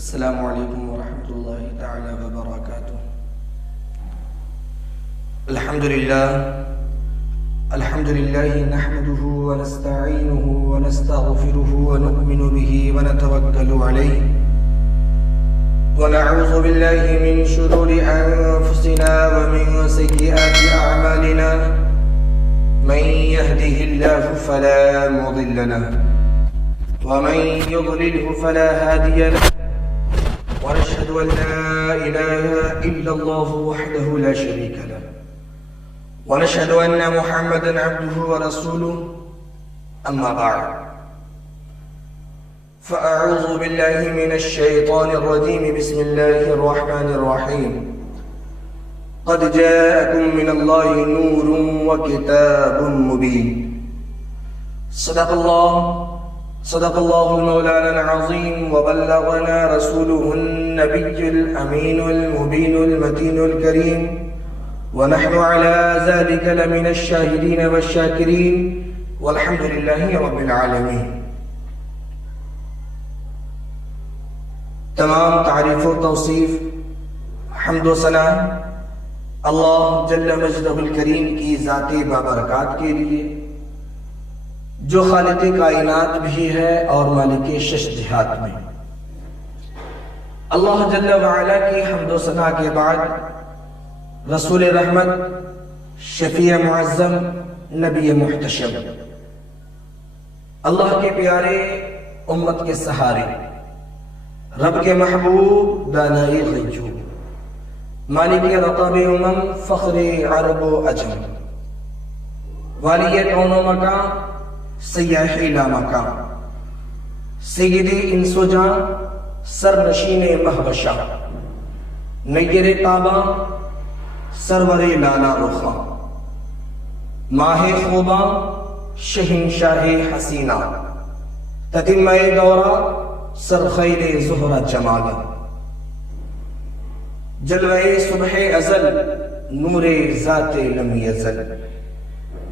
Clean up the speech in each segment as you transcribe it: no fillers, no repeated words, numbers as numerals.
السلام علیکم ورحمۃ اللہ تعالی وبرکاتہ۔ الحمد للہ نحمده ونستعینه ونستغفره ونؤمن به ونتوکل علیہ ونعوذ باللہ من شرور انفسنا ومن سیئات اعمالنا من يهده الله فلا مضل له ومن يضلله فلا هادي له ونشهد أن لا إله إلا الله وحده لا شريك له ونشهد أن محمدا عبده ورسوله أما بعد فأعوذ بالله من الشيطان الرجيم بسم الله الرحمن الرحيم قد جاءكم من الله نور وكتاب مبين صدق الله المولانا العظيم وبلغنا رسوله النبي الأمين المبين المتين الكريم ونحن على ذلك لمن الشاهدين والشاكرين والحمد لله رب العالمين۔ تمام تعریف و توصیف حمد و ثنا اللہ جل مجدہ الکریم کی ذات بابرکات کے لیے، جو خالق کائنات بھی ہے اور مالک شش جہات میں۔ اللہ جل وعلا کی حمد و ثنا کے بعد رسول رحمت، شفیع معظم، نبی محتشم، اللہ کے پیارے، امت کے سہارے، رب کے محبوب، دانائی غیوب، مالک رقاب امم، فخر عرب و عجم، والی کون و مکان، سیاح لا مکان، سید انس و جان، سرنشین مہوشاں، نیر تاباں، سرور لالا رخاں، ماہ خوباں، شہنشاہ حسینہ، تتمہ دورہ، سرخیل زہرہ جمالا، جلوہ صبح ازل، نور ذات لم یزل،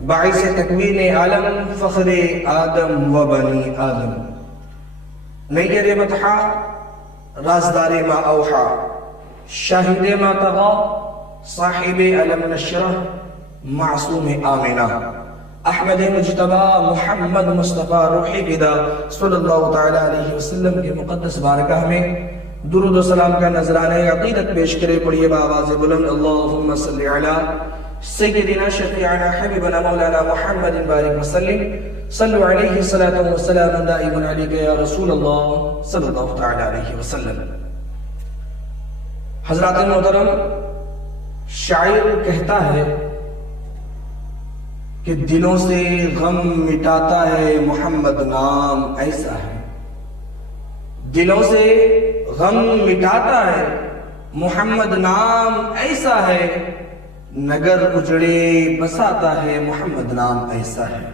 باعث تکوین عالم، فخر آدم و بنی آدم، نیر مدحا، رازدار ما اوحا، شاہد ما طغا، صاحب علم نشرہ، معصوم آمنہ، احمد مجتبہ، محمد مصطفیٰ، روح فدا صلی اللہ تعالیٰ علیہ وسلم کے مقدس بارگاہ میں درود و سلام کا نذرانہ عقیدت پیش کرے۔ پڑھیے بآواز بلند، اللہم صلی علی سیدنا شفیعنا حبیبنا مولانا محمد بارک وسلم، صلو علیہ الصلاۃ والسلام دائم علیک یا رسول اللہ صلی اللہ تعالیٰ علیہ وسلم۔ حضرات محترم، شاعر کہتا ہے کہ دلوں سے غم مٹاتا ہے محمد نام ایسا ہے، دلوں سے غم مٹاتا ہے محمد نام ایسا ہے، نگر اجڑے بساتا ہے محمد نام ایسا ہے،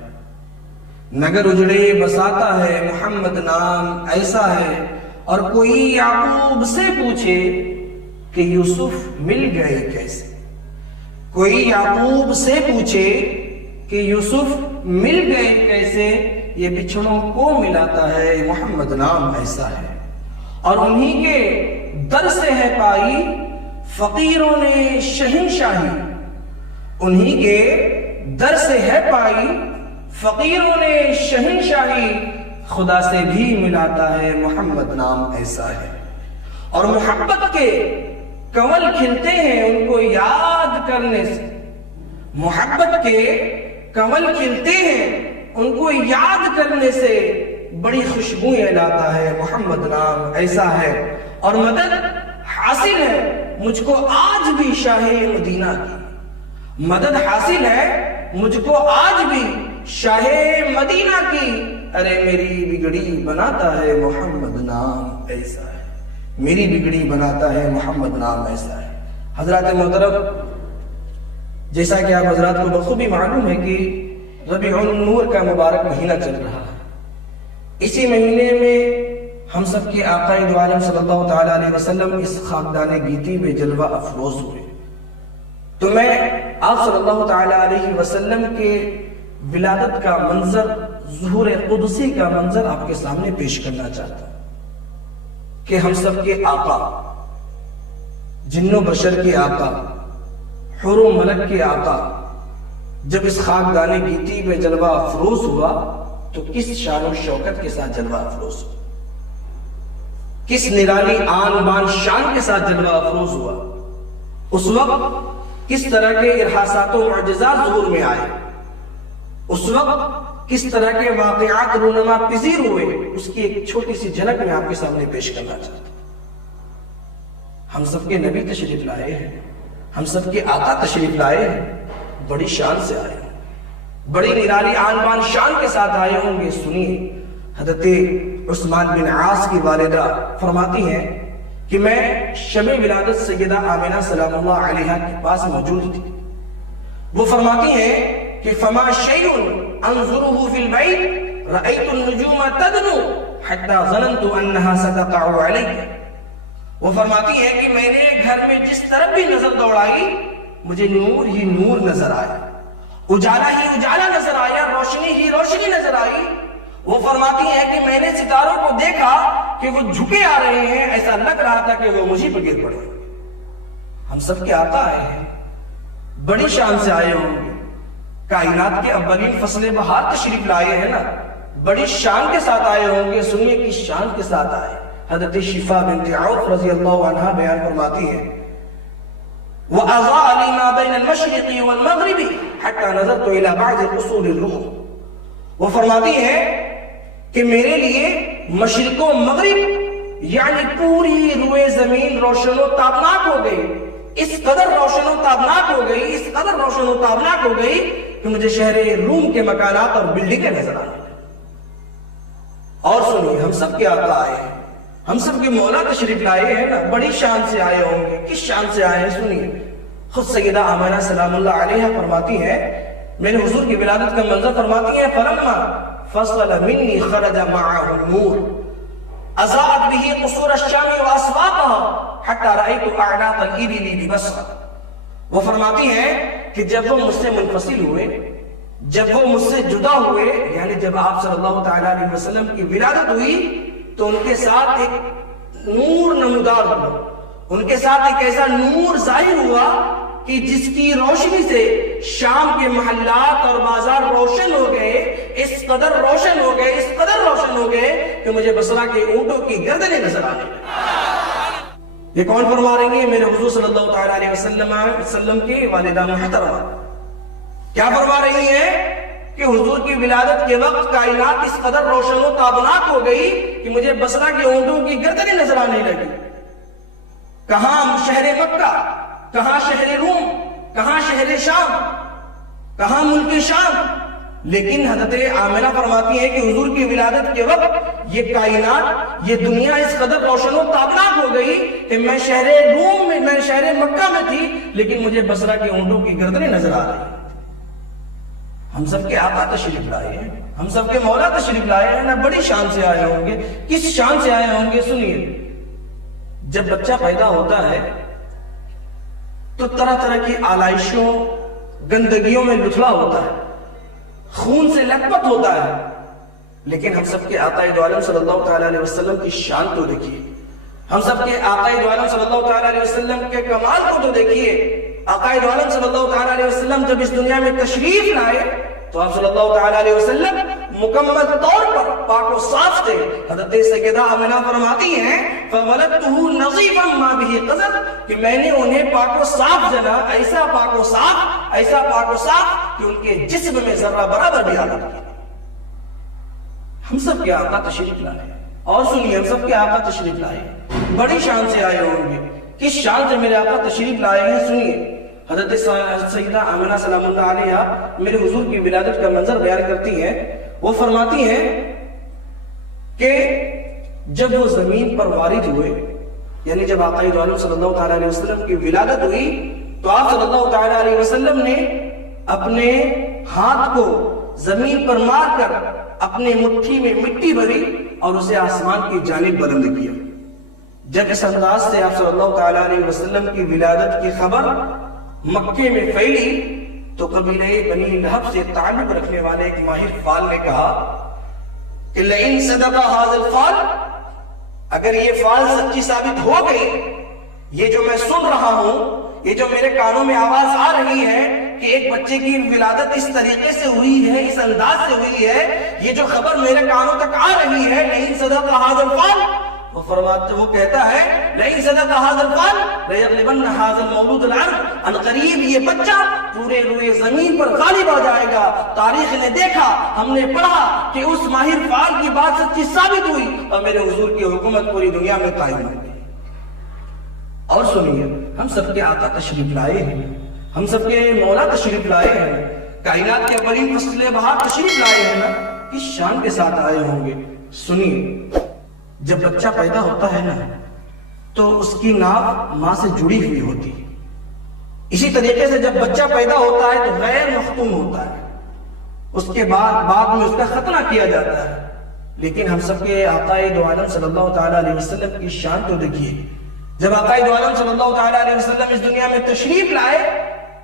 نگر اجڑے بساتا ہے محمد نام ایسا ہے۔ اور کوئی یعقوب سے پوچھے کہ یوسف مل گئے کیسے، کوئی یعقوب سے پوچھے کہ یوسف مل گئے کیسے، یہ بچھڑوں کو ملاتا ہے محمد نام ایسا ہے۔ اور انہی کے در سے ہے پائی فقیروں نے شہنشاہی، انہی کے در سے ہے پائی فقیروں نے شہنشاہی، خدا سے بھی ملاتا ہے محمد نام ایسا ہے۔ اور محبت کے کنول کھلتے ہیں ان کو یاد کرنے سے، محبت کے کنول کھلتے ہیں ان کو یاد کرنے سے، بڑی خوشبوئیں لاتا ہے محمد نام ایسا ہے۔ اور مدد حاصل ہے مجھ کو آج بھی شاہ مدینہ کی، مدد حاصل ہے مجھ کو آج بھی شاہ مدینہ کی، ارے میری بگڑی بناتا ہے محمد نام ایسا ہے، میری بگڑی بناتا ہے محمد نام ایسا ہے۔ حضرات محترم، جیسا کہ آپ حضرات کو بخوبی معلوم ہے کہ ربیع النور کا مبارک مہینہ چل رہا ہے، اسی مہینے میں ہم سب کے آقا دو عالم صلی اللہ تعالیٰ علیہ وسلم اس خاکدان گیتی میں جلوہ افروز ہوئے۔ تو میں آپ صلی اللہ تعالیٰ علیہ وسلم کے ولادت کا منظر، ظہور قدسی کا منظر آپ کے سامنے پیش کرنا چاہتا ہوں۔ کہ ہم سب کے آقا، جن و بشر کے آقا، حور و ملک کے آقا جب اس خاکدان گیتی میں جلوہ افروز ہوا تو کس شان و شوکت کے ساتھ جلوہ افروز ہوا، کس نرالی آن بان شان کے ساتھ جلوہ افروز ہوا، اس وقت کس طرح کے ارحاسات و معجزات ظہور میں آئے، اس وقت کس طرح کے واقعات رونما پذیر ہوئے، اس کی ایک چھوٹی سی جھلک میں آپ کے سامنے پیش کرنا چاہتا ہوں۔ ہم سب کے نبی تشریف لائے ہیں، ہم سب کے آقا تشریف لائے ہیں، بڑی شان سے آئے ہیں، بڑی نرالی آن بان شان کے ساتھ آئے ہوں گے۔ سنیے، حضرت عثمان بن عاص کی والدہ فرماتی ہیں کہ میں شب ولادت سیدہ آمنہ سلام اللہ علیہا کے پاس موجود تھی۔ وہ فرماتی ہیں کہ فما شیء انظره فی البیت رأیت النجوم تدنو حتی ظننت انہا ستقع علی۔ وہ فرماتی ہیں کہ میں نے گھر میں جس طرف بھی نظر دوڑائی مجھے نور ہی نور نظر آیا، اجالا ہی اجالا نظر آیا، روشنی ہی روشنی نظر آئی۔ وہ فرماتی ہیں کہ میں نے ستاروں کو دیکھا کہ وہ جھکے آ رہے ہیں، ایسا لگ رہا تھا کہ وہ مجھے پہ گر پڑے۔ ہم سب کے آقا آئے ہیں، بڑی شان سے آئے ہوں گے، کائنات کے اولین فصل بہار تشریف لائے ہیں نا، بڑی شان کے ساتھ آئے ہوں گے۔ سنیے کس شان کے ساتھ آئے۔ حضرت شفا بنت عوف رضی اللہ عنہ بیان فرماتی ہیں وَأَضَاءَ لِي مَا بَيْنَ الْمَشْرِقِ وَالْمَغْرِبِ حَتَّى نَظَرْتُ إِلَى بَعْضِ قُصُورِ الرُّومِ۔ وہ فرماتی ہیں کہ میرے لیے مشرق و مغرب یعنی پوری روئے زمین روشن و تابناک ہو گئی، اس قدر روشن و تابناک ہو گئی، اس قدر روشن و تابناک ہو گئی کہ مجھے شہر روم کے مکانات اور بلڈنگیں نظر آنے لگیں۔ اور سنیے، ہم سب کے آقا آئے ہیں، ہم سب کے مولا تشریف لائے ہیں نا، بڑی شان سے آئے ہوں گے۔ کس شان سے آئے ہیں سنیے، خود سیدہ آمنہ سلام اللہ علیہا فرماتی ہیں، میں نے حضور کی ولادت کا منظر فرماتی ہیں فلما فصل منی خرج معه النور اضاءت به قصور الشام واسواقها حتى رأيت اعناق الابل ببصرة۔ وہ فرماتی ہیں کہ جب وہ مجھ سے منفصل ہوئے، جب وہ مجھ سے جدا ہوئے، یعنی جب آپ صلی اللہ تعالیٰ علیہ وسلم کی ولادت ہوئی تو ان کے ساتھ ایک نور نمودار ہوا، ان کے ساتھ ایک ایسا نور ظاہر ہوا کہ جس کی روشنی سے شام کے محلات اور بازار روشن ہو گئے، اس قدر روشن ہو گئے، اس قدر روشن ہو گئے کہ مجھے بصرہ کے اونٹوں کی گردنیں نظر آنے لگیں۔ یہ کون فرما رہی ہیں؟ میرے حضور صلی اللہ تعالیٰ علیہ وسلم کی والدہ محترمہ کیا فرما رہی ہیں کہ حضور کی ولادت کے وقت کائنات اس قدر روشن و تابناک ہو گئی کہ مجھے بصرہ کے اونٹوں کی گردنیں نظر آنے لگی۔ کہاں شہر مکہ، کہاں شہر روم، کہاں شہر شام، کہاں ملک شام، لیکن حضرت آمنہ فرماتی ہیں کہ حضور کی ولادت کے وقت یہ کائنات، یہ دنیا اس قدر روشن و تابناک ہو گئی کہ میں شہر روم میں، میں شہر مکہ میں تھی لیکن مجھے بصرہ کے اونٹوں کی گردنیں نظر آ رہی ہیں۔ ہم سب کے آقا تشریف لائے ہیں، ہم سب کے مولا تشریف لائے ہیں نا، بڑی شان سے آئے ہوں گے۔ کس شان سے آئے ہوں گے سنیے، جب بچہ پیدا ہوتا ہے تو طرح طرح کی آلائشوں گندگیوں میں لتھڑا ہوتا ہے، خون سے لت پت ہوتا ہے، لیکن ہم سب کے آقا دو عالم صلی اللہ تعالیٰ علیہ وسلم کی شان تو دیکھیے، ہم سب کے آقا دو عالم صلی اللہ تعالیٰ علیہ وسلم کے کمال کو تو دیکھیے۔ آقا دو عالم صلی اللہ تعالیٰ علیہ وسلم جب اس دنیا میں تشریف لائے تو آپ صلی اللہ تعالیٰ علیہ وسلم مکمل طور پر پاک و صاف تھے۔ حضرت سیدہ آمنہ فرماتی ہیں فَوَلَدْتُهُ نَظِيفًا مَا بِهِ قَذَرٍ کہ میں نے انہیں پاک و صاف جنا، ایسا پاک و صاف، ایسا پاک و صاف کہ ان کے جسم میں ذرہ برابر بھی آلت کی۔ ہم سب کے آقا تشریف لائے، اور سنیے ہم سب کے آقا تشریف لائے، بڑی شان سے آئے ہوں گے۔ کس شان سے میرے آقا تشریف لائے ہیں سنیے، حضرت سیدہ آمنہ سلام اللہ علیہا میرے حضور کی ولادت کا منظر بیان کرتی ہیں۔ وہ فرماتی ہیں کہ جب وہ زمین پر وارد ہوئے، یعنی جب آقا دو عالم صلی اللہ تعالیٰ علیہ وسلم کی ولادت ہوئی تو آپ صلی اللہ تعالیٰ علیہ وسلم نے اپنے ہاتھ کو زمین پر مار کر اپنے مٹھی میں مٹی بھری اور اسے آسمان کی جانب بلند کیا۔ جب اس انداز سے آپ صلی اللہ تعالیٰ علیہ وسلم کی ولادت کی خبر مکے میں پھیلی تو قبیلہ بنی لہب سے تعلق رکھنے والے ایک ماہر فال نے کہا کہ لئن صدق هذا الفال اگر یہ فال سچی ثابت ہو گئی، یہ جو میں سن رہا ہوں، یہ جو میرے کانوں میں آواز آ رہی ہے کہ ایک بچے کی ولادت اس طریقے سے ہوئی ہے، اس انداز سے ہوئی ہے، یہ جو خبر میرے کانوں تک آ رہی ہے، لئن صدق ھذا الفال، وہ کہتا ہے لئن صدق ھذا الفال لیغلبن ھذا المولود العرب، ان قریب یہ بچہ پورے روئے زمین پر غالب آ جائے گا۔ تاریخ نے دیکھا، ہم نے پڑھا کہ اس ماہر فال کی بات سچی ثابت ہوئی اور میرے حضور کی حکومت پوری دنیا میں قائم ہو گئی۔ اور سنیے، ہم سب کے آقا تشریف لائے ہیں، ہم سب کے مولا تشریف لائے ہیں، کائنات کے اولین فصل بہار تشریف لائے ہیں نا، کس شان کے ساتھ آئے ہوں گے۔ سنیے، جب بچہ پیدا ہوتا ہے نا تو اس کی ناف ماں سے جڑی ہوئی ہوتی ہے، اسی طریقے سے جب بچہ پیدا ہوتا ہے تو غیر مختوم ہوتا ہے، اس کے بعد میں اس کا ختنہ کیا جاتا ہے۔ لیکن ہم سب کے آقا دو عالم صلی اللہ تعالیٰ علیہ وسلم کی شان تو دیکھیے، جب آقا دو عالم صلی اللہ تعالیٰ علیہ وسلم اس دنیا میں تشریف لائے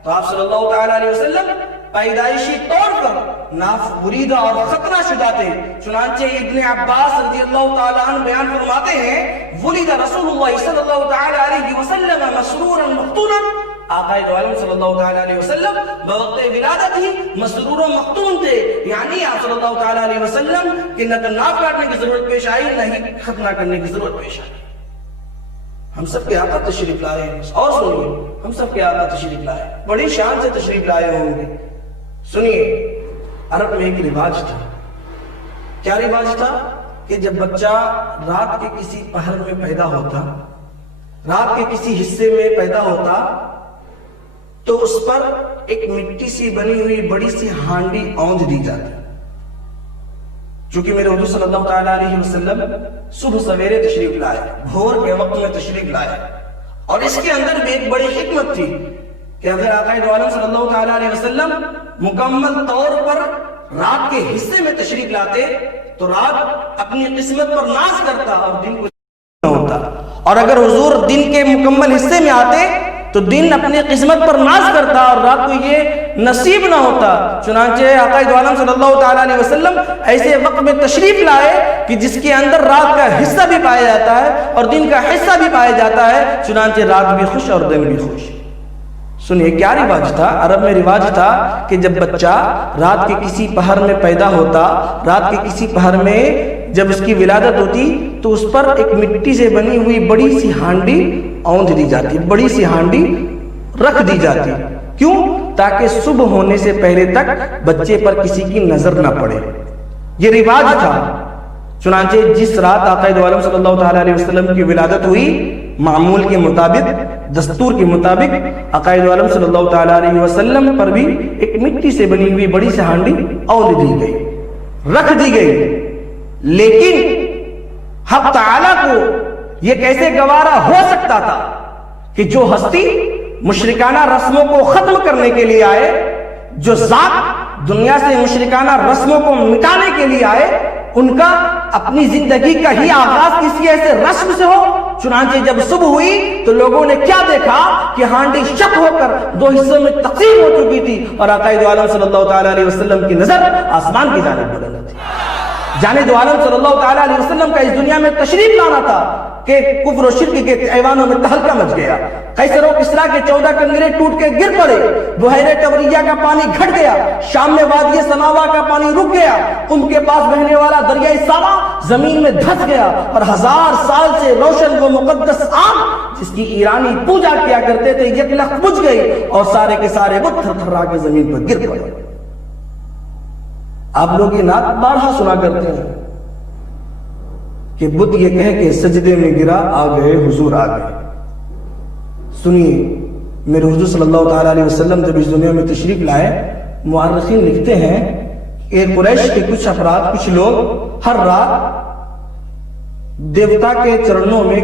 تو آپ صلی اللہ تعالیٰ علیہ وسلم پیدائشی طور پر ناف بریدہ اور ختنہ شدہ تھے۔ چنانچہ ابن عباس رضی اللہ تعالیٰ عنہ بیان فرماتے ہیں، ولد رسول اللہ صلی اللہ تعالیٰ علیہ وسلم مسرورا مختونا، آقا دو عالم صلی اللہ تعالیٰ علیہ وسلم بوقت ولادت ہی مسرور و مختون تھے، یعنی آپ صلی اللہ تعالیٰ علیہ وسلم کہ نہ تو ناف کاٹنے کی ضرورت پیش آئی، نہ ہی ختنہ کرنے کی ضرورت پیش آئی۔ ہم سب کے آقا تشریف لائے ہیں، اور سنیے، ہم سب کے آقا تشریف لائے، بڑی شان سے تشریف لائے ہوں گے۔ سنیے، عرب میں ایک رواج تھا، کیا رواج تھا؟ کہ جب بچہ رات کے کسی پہر میں پیدا ہوتا، رات کے کسی حصے میں پیدا ہوتا تو اس پر ایک مٹی سی بنی ہوئی بڑی سی ہانڈی اونج دی جاتی۔ چونکہ میرے حضور صلی اللہ تعالیٰ علیہ وسلم صبح سویرے تشریف لائے، بھور کے وقت میں تشریف لائے، اور اس کے اندر بھی ایک بڑی حکمت تھی کہ اگر آقا دو عالم صلی اللہ تعالیٰ علیہ وسلم مکمل طور پر رات کے حصے میں تشریف لاتے تو رات اپنی قسمت پر ناز کرتا اور دن کو نہ ہوتا، اور اگر حضور دن کے مکمل حصے میں آتے تو دن اپنی قسمت پر ناز کرتا اور رات کو یہ نصیب نہ ہوتا۔ چنانچہ آقا دو عالم صلی اللہ تعالیٰ علیہ وسلم ایسے وقت میں تشریف لائے کہ جس کے اندر رات کا حصہ بھی پایا جاتا ہے اور دن کا حصہ بھی پایا جاتا ہے، چنانچہ رات بھی خوش اور دن بھی خوش۔ سنیے، کیا رواج تھا؟ عرب میں رواج تھا کہ جب بچہ رات کے کسی پہر میں پیدا ہوتا، رات کے کسی پہر میں جب اس کی ولادت ہوتی تو اس پر ایک مٹی سے بنی ہوئی بڑی سی ہانڈی اوندھ دی جاتی، بڑی سی ہانڈی رکھ دی جاتی۔ کیوں؟ تاکہ صبح ہونے سے پہلے تک بچے پر کسی کی نظر نہ پڑے، یہ رواج تھا۔ چنانچہ جس رات آقا دو عالم صلی اللہ تعالیٰ علیہ وسلم کی ولادت ہوئی، معمول کے مطابق، دستور کے مطابق آقا دو عالم صلی اللہ تعالیٰ علیہ وسلم پر بھی ایک مٹی سے بنی ہوئی بڑی سی ہانڈی اوندھ دی گئی، رکھ دی گئی۔ لیکن حق تعالیٰ کو یہ کیسے گوارا ہو سکتا تھا کہ جو ہستی مشرکانہ رسموں کو ختم کرنے کے لیے آئے، جو ذات دنیا سے مشرکانہ رسموں کو مٹانے کے لیے آئے، ان کا اپنی زندگی کا ہی آغاز کسی ایسے رسم سے ہو۔ چنانچہ جب صبح ہوئی تو لوگوں نے کیا دیکھا کہ ہانڈی شک ہو کر دو حصوں میں تقسیم ہو چکی تھی اور آقا دو عالم صلی اللہ تعالیٰ علیہ وسلم کی نظر آسمان کی جانب بلند تھی۔ جانے دو عالم صلی اللہ تعالیٰ علیہ وسلم کا اس دنیا میں تشریف لانا تھا کہ کفر و شرک کے ایوانوں میں تہلکہ مچ گیا، قیصر و کسریٰ کے 14 کنگرے ٹوٹ کے گر پڑے، بحیرہ طبریہ کا پانی گھٹ گیا، شام میں وادی سماوا کا پانی رک گیا، ان کے پاس بہنے والا دریائے ساوا زمین میں دھس گیا، اور 1000 سال سے روشن و مقدس آگ جس کی ایرانی پوجا کیا کرتے تھے یک لخت بجھ گئی اور سارے کے سارے بت تھر تھرا کے زمین پر گر پڑے۔ آپ لوگ یہ نعت بارہا سنا کرتے ہیں کہ بت یہ کہہ کے سجدے میں گرا، آ گئے حضور آ گئے۔ سنیے، میرے حضور صلی اللہ تعالیٰ علیہ وسلم جب اس دنیا میں تشریف لائے، مورخین لکھتے ہیں کہ قریش کے کچھ افراد، کچھ لوگ ہر رات دیوتا کے چرنوں میں،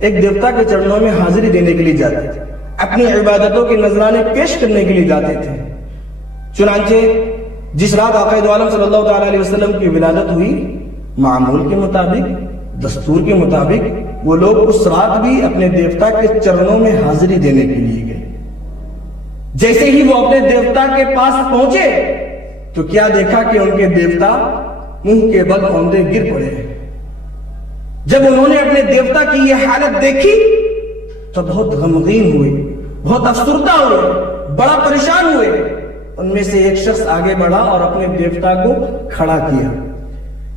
ایک دیوتا کے چرنوں میں حاضری دینے کے لیے جاتے تھے، اپنی عبادتوں کے نذرانے پیش کرنے کے لیے جاتے تھے۔ چنانچہ جس رات آقا دو عالم صلی اللہ تعالیٰ علیہ وسلم کی ولادت ہوئی، معمول کے مطابق، دستور کے مطابق وہ لوگ اس رات بھی اپنے دیوتا کے چرنوں میں حاضری دینے کے لیے گئے۔ جیسے ہی وہ اپنے دیوتا کے پاس پہنچے تو کیا دیکھا کہ ان کے دیوتا منہ کے بل اوندے گر پڑے، جب انہوں نے اپنے دیوتا کی یہ حالت دیکھی تو بہت غمگین ہوئے، بہت افسردہ ہوئے، بڑا پریشان ہوئے۔ ان میں سے ایک شخص آگے بڑھا اور اپنے دیوتا کو کھڑا کیا۔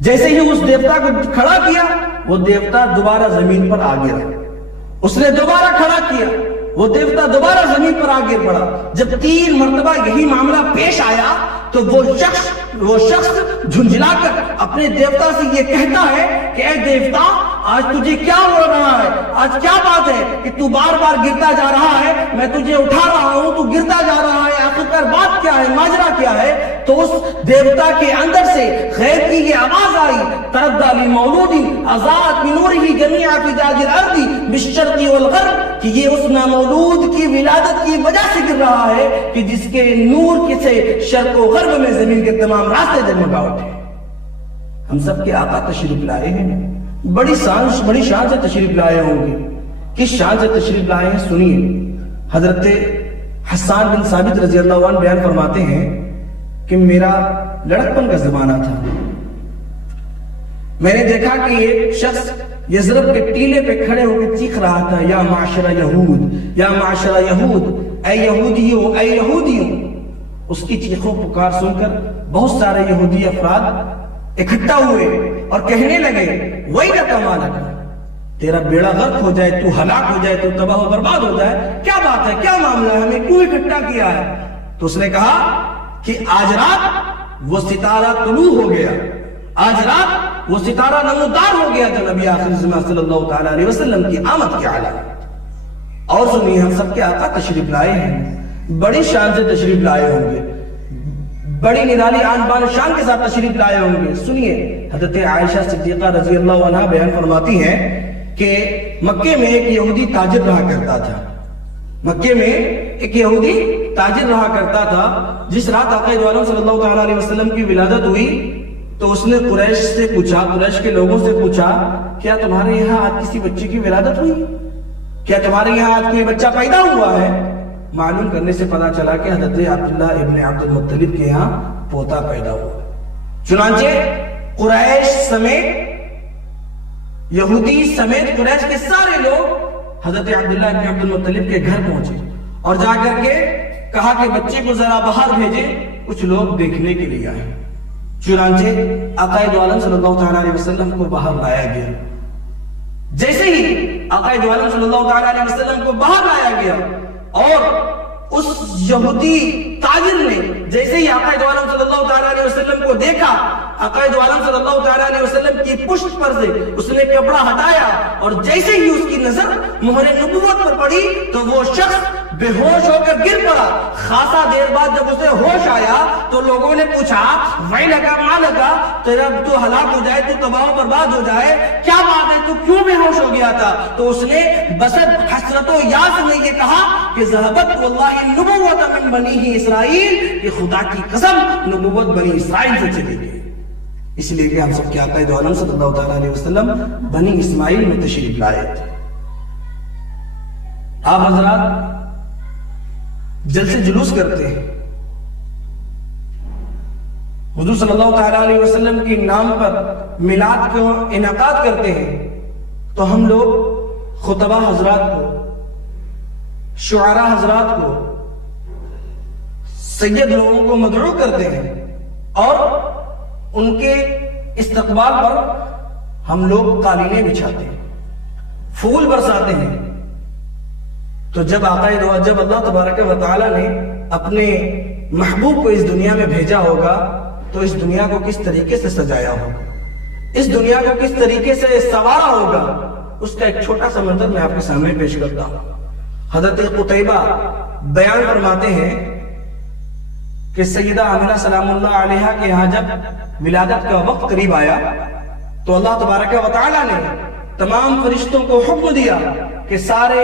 جیسے ہی اس دیوتا کو کھڑا کیا، وہ دیوتا دوبارہ زمین پر آ گرا۔ اس نے دوبارہ کھڑا کیا، وہ دیوتا دوبارہ زمین پر آ گر پڑا۔ جب 3 مرتبہ یہی معاملہ پیش آیا تو وہ شخص جھنجھلا کر اپنے دیوتا سے یہ کہتا ہے کہ اے دیوتا، آج تجھے کیا ہو رہا ہے؟ آج کیا بات ہے کہ تو بار بار گرتا جا رہا ہے؟ میں تجھے اٹھا رہا ہوں، تو گرتا جا رہا ہے، آخرکار بات کیا ہے؟ ماجرا کیا ہے؟ تو اس دیوتا کے اندر سے غیب کی یہ آواز آئی، تردى لمولود اضاءت بنوره جميع فجاج الارض بالشرق والغرب، کہ یہ اس نامولود کی ولادت کی وجہ سے گر رہا ہے کہ جس کے نور سے شرق و غرب میں زمین کے تمام راستے جگمگا اٹھے۔ ہم سب کے آقا تشریف لائے ہیں، بڑی شان سے تشریف لائے ہوں گے۔ کس شان سے تشریف لائے ہیں سنیے۔ حضرت حسان بن ثابت رضی اللہ عنہ بیان فرماتے ہیں کہ میرا لڑکپن کا زمانہ تھا، میں نے دیکھا کہ ایک شخص یزرب کے ٹیلے پہ کھڑے ہو کے چیخ رہا تھا، یا معاشرہ یہود، یا معاشرہ یہود، اے یہودیوں، اے یہودیوں۔ اس کی چیخوں پکار سن کر بہت سارے یہودی افراد اکٹھا ہوئے اور کہنے لگے، وَيْلَكَ مَا لَكَ، تیرا بیڑا غرق ہو جائے، تو ہلاک ہو جائے، تو تباہ و برباد ہو جائے، کیا بات ہے، کیا معاملہ ہے، ہمیں کیوں اکٹھا کیا ہے؟ تو اس نے کہا کہ آج رات وہ ستارہ طلوع ہو گیا، آج رات وہ ستارہ نمودار ہو گیا جو نبی آخر زمان صلی اللہ تعالیٰ علیہ وسلم کی آمد کی علامت۔ اور سنیے، ہم سب کے آقا تشریف لائے ہیں، بڑی شان سے تشریف لائے ہوں گے، بڑی نرالی آن بان شان کے ساتھ تشریف لائے ہوں گے۔ سنیے، حضرت عائشہ صدیقہ رضی اللہ عنہ بیان فرماتی ہیں کہ مکے میں ایک یہودی تاجر رہا کرتا تھا، مکے میں ایک یہودی تاجر رہا کرتا تھا۔ جس رات آقا دو عالم صلی اللہ تعالیٰ علیہ وسلم کی ولادت ہوئی تو اس نے قریش سے پوچھا، قریش کے لوگوں سے پوچھا، کیا تمہارے یہاں آج کسی بچے کی ولادت ہوئی؟ کیا تمہارے یہاں آج کوئی بچہ پیدا ہوا ہے؟ معلوم کرنے سے پتا چلا کہ حضرت عبداللہ ابن عبد المطلب کے یہاں پوتا پیدا ہوا۔ چنانچہ قریش سمیت، یہودی سمیت قریش کے سارے لوگ حضرت عبداللہ ابن عبد المطلب کے گھر پہنچے اور جا کر کے کہا کہ بچے کو ذرا باہر بھیجیں، کچھ لوگ دیکھنے کے لیے آئے۔ چنانچہ آقا دو عالم صلی اللہ تعالیٰ علیہ وسلم کو باہر لایا گیا۔ جیسے ہی آقا دو عالم صلی اللہ تعالیٰ علیہ وسلم کو باہر لایا گیا اور اس یہودی تاجر نے جیسے ہی آقا دو عالم صلی اللہ تعالیٰ علیہ وسلم کو دیکھا، آقا دو عالم صلی اللہ تعالیٰ علیہ وسلم کی پشت پر سے اس نے کپڑا ہٹایا اور جیسے ہی اس کی نظر مہر نبوت پر پڑی تو وہ شخص بے ہوش ہو کر گر پڑا۔ خاصا دیر بعد جب اسے ہوش آیا تو لوگوں نے پوچھا، وَيْلَكَ مَا لَكَ، تیرا تو ہلاک ہو جائے، تو تباہ و برباد ہو جائے، کیا بات ہے، تو کیوں بے ہوش ہو گیا تھا؟ تو اس نے بسط حسرت و یاس میں یہ کہا کہ ذہبت واللہ النبوت من بنی اسرائیل، کہ خدا کی قسم نبوت بنی اسرائیل سے چلی گئی۔ اس لیے کہ ہم سب کے آقا دو عالم صلی اللہ تعالیٰ علیہ وسلم بنی اسماعیل میں تشریف لائے تھے۔ آپ حضرات جلسے جلوس کرتے ہیں، حضور صلی اللہ تعالیٰ علیہ وسلم کے نام پر میلاد کو انعقاد کرتے ہیں تو ہم لوگ خطبہ حضرات کو، شعراء حضرات کو، سید لوگوں کو مدعو کرتے ہیں اور ان کے استقبال پر ہم لوگ قالینیں بچھاتے ہیں، پھول برساتے ہیں۔ تو جب اللہ تبارک و تعالیٰ نے اپنے محبوب کو اس دنیا میں بھیجا ہوگا تو اس دنیا کو کس طریقے سے سجایا ہوگا، اس دنیا کو کس طریقے سے سنوارا ہوگا، اس کا ایک چھوٹا سا منظر میں آپ کے سامنے پیش کرتا ہوں۔ حضرت قتیبہ بیان فرماتے ہیں کہ سیدہ آمنہ سلام اللہ علیہا کے یہاں جب ولادت کا وقت قریب آیا تو اللہ تبارک و تعالیٰ نے تمام فرشتوں کو حکم دیا کہ سارے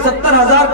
70,000